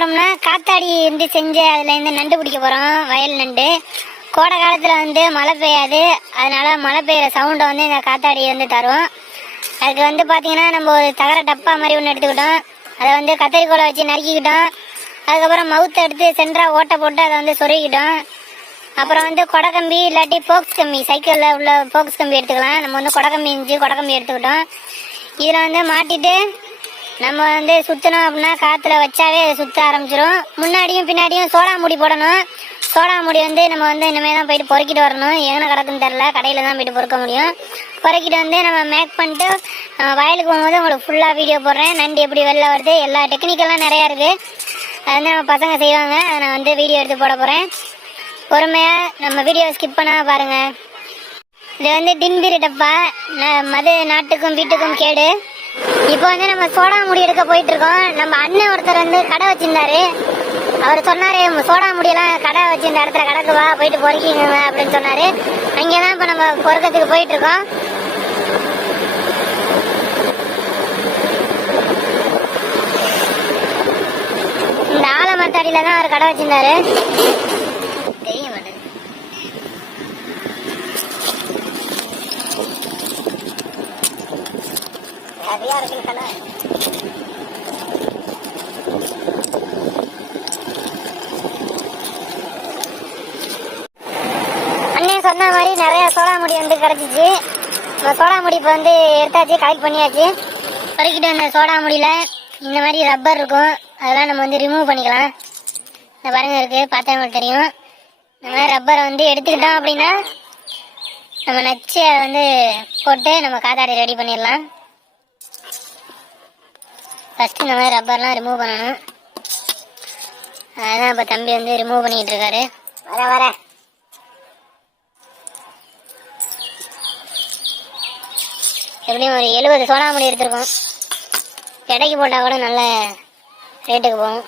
போகிறோம்னா காத்தாடி வந்து செஞ்சு அதுலேருந்து நண்டு பிடிக்க போகிறோம். வயல் நண்டு. கோடை காலத்தில் வந்து மழை பெய்யாது, அதனால் மழை பெய்கிற சவுண்டை வந்து இந்த காத்தாடி வந்து தரும். அதுக்கு வந்து பார்த்திங்கன்னா நம்ம ஒரு தகர டப்பா மாதிரி ஒன்று எடுத்துக்கிட்டோம். அதை வந்து கத்தரிக்கோலை வச்சு நறுக்கிக்கிட்டோம். அதுக்கப்புறம் மவுத்தை எடுத்து சென்டராக ஓட்டை போட்டு அதை வந்து சொருகிக்கிட்டோம். அப்புறம் வந்து கொடைக்கம்பி இல்லாட்டி போக்ஸ் கம்பி, சைக்கிளில் உள்ள போக்ஸ் கம்பி எடுத்துக்கலாம். நம்ம வந்து கொடைக்கம்பி இருந்துச்சு, கொடைக்கம்பி எடுத்துக்கிட்டோம். இதில் வந்து மாட்டிட்டு நம்ம வந்து சுற்றணும் அப்படின்னா காற்றுல வச்சாவே சுற்ற ஆரம்பிச்சிடும். முன்னாடியும் பின்னாடியும் சோடா மூடி போடணும். சோடா மூடி வந்து நம்ம வந்து இனிமேல் தான் போயிட்டு பொறுக்கிட்டு வரணும். எங்கே கிடக்குன்னு தெரில, கடையில் தான் போயிட்டு பொறுக்க முடியும். பொறுக்கிட்டு வந்து நம்ம மேக் பண்ணிட்டு வயலுக்கு போகும்போது உங்களுக்கு ஃபுல்லாக வீடியோ போடுறேன். நண்டு எப்படி வெளில வருது, எல்லா டெக்னிக்கெல்லாம் நிறையா இருக்குது. அது வந்து நம்ம பசங்க செய்வாங்க. அதை நான் வந்து வீடியோ எடுத்து போட போகிறேன். பொறுமையாக நம்ம வீடியோ ஸ்கிப் பண்ணால் பாருங்கள். இது வந்து டின்பீரி டப்பா, மது நாட்டுக்கும் வீட்டுக்கும் கேடு. இப்போ வந்து நம்ம சோடா முடி எடுக்க போயிட்டு இருக்கோம். நம்ம அண்ணன் ஒருத்தர் வந்து கடை வச்சிருந்தாரு. அவர் சொன்னாரு, சோடா முடியெல்லாம் கடை வச்சிருந்த இடத்துல கிடக்குவா, போயிட்டு பொறுக்கிங்க அப்படின்னு சொன்னாரு. அங்கேதான் இப்போ நம்ம பொறுக்கிறதுக்கு போயிட்டு இருக்கோம். இந்த ஆலமரத்தடியில தான் அவர் கடை வச்சிருந்தாரு. தெரிய மாட்டேங்குது. அண்ணன் சொன்ன மாதிரி நிறைய சோடா முடி வந்து கிடைச்சிச்சு. இந்த சோடா முடி இப்போ வந்து எடுத்தாச்சு, கலெக்ட் பண்ணியாச்சு. பொறுக்கிட்டு அந்த சோடா முடியில இந்த மாதிரி ரப்பர் இருக்கும், அதெல்லாம் நம்ம வந்து ரிமூவ் பண்ணிக்கலாம். இந்த பாருங்க இருக்கு, பார்த்தா உங்களுக்கு தெரியும். இந்த மாதிரி ரப்பரை வந்து எடுத்துக்கிட்டோம் அப்படின்னா நம்ம நச்சு அதை வந்து போட்டு நம்ம காத்தாடி ரெடி பண்ணிடலாம். ஃபஸ்ட்டு இந்த மாதிரி ரப்பர்லாம் ரிமூவ் பண்ணணும். அதுதான் இப்போ தம்பி வந்து ரிமூவ் பண்ணிகிட்டு இருக்காரு. வர எப்படியும் ஒரு 70 சோடா முடி எடுத்துருக்கோம். எடைக்கு போட்டால் கூட நல்ல ரேட்டுக்கு போகும்.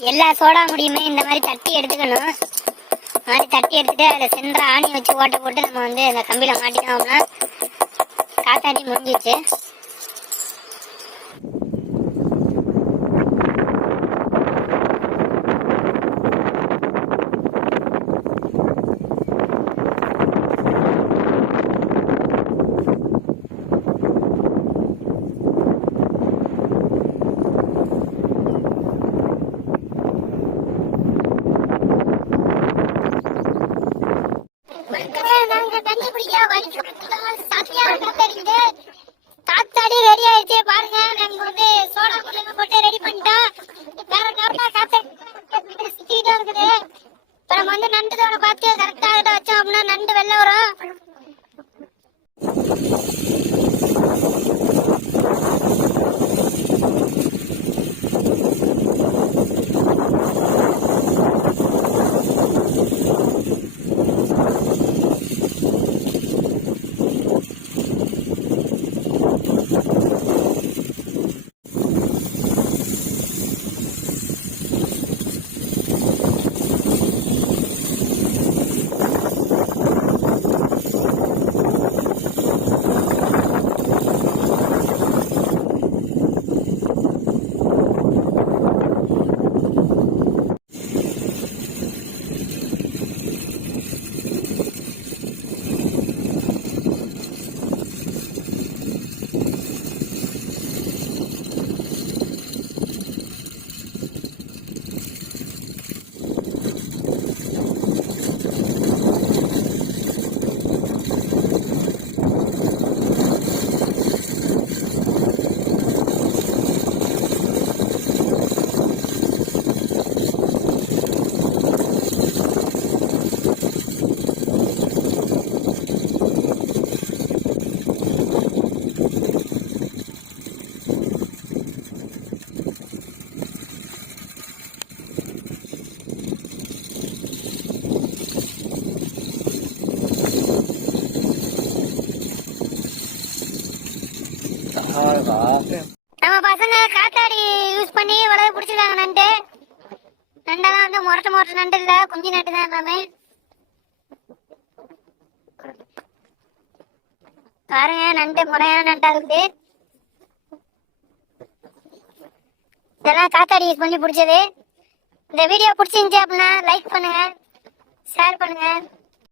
எல்லா சோடா முடியுமே இந்த மாதிரி தட்டி எடுத்துக்கணும். இந்த மாதிரி தட்டி எடுத்துட்டு அதில் சென்ற ஆணி வச்சு ஓட்டை போட்டு நம்ம வந்து அந்த கம்பியில் மாட்டினோம்னா காத்தாடி முடிஞ்சிச்சு. காத்தாடி ரெடி ஆயிடுச்சு பாருங்க. நாங்க வந்து சோடா போட்டு ரெடி பண்ணிட்டோம். வேற காத்தாடி சுத்திட்டு இருக்குது. இப்ப நம்ம வந்து நண்டு தோட பார்த்து கரெக்டா வச்சோம் அப்படின்னா நண்டு வெளில வரும். நம்ம பசங்க காத்தாடி யூஸ் பண்ணி வளர பிடிச்சிருக்காங்க நண்டு. நண்டெல்லாம் வந்து முரட்டு நண்டு இல்ல, குஞ்சு நண்டு தான் எல்லாமே. பாருங்க நண்டு முறையான நண்டா இருக்குது. இதெல்லாம் காத்தாடி யூஸ் பண்ணி பிடிச்சது. இந்த வீடியோ பிடிச்சிருந்துச்சு அப்படின்னா லைக் பண்ணுங்க, ஷேர் பண்ணுங்க.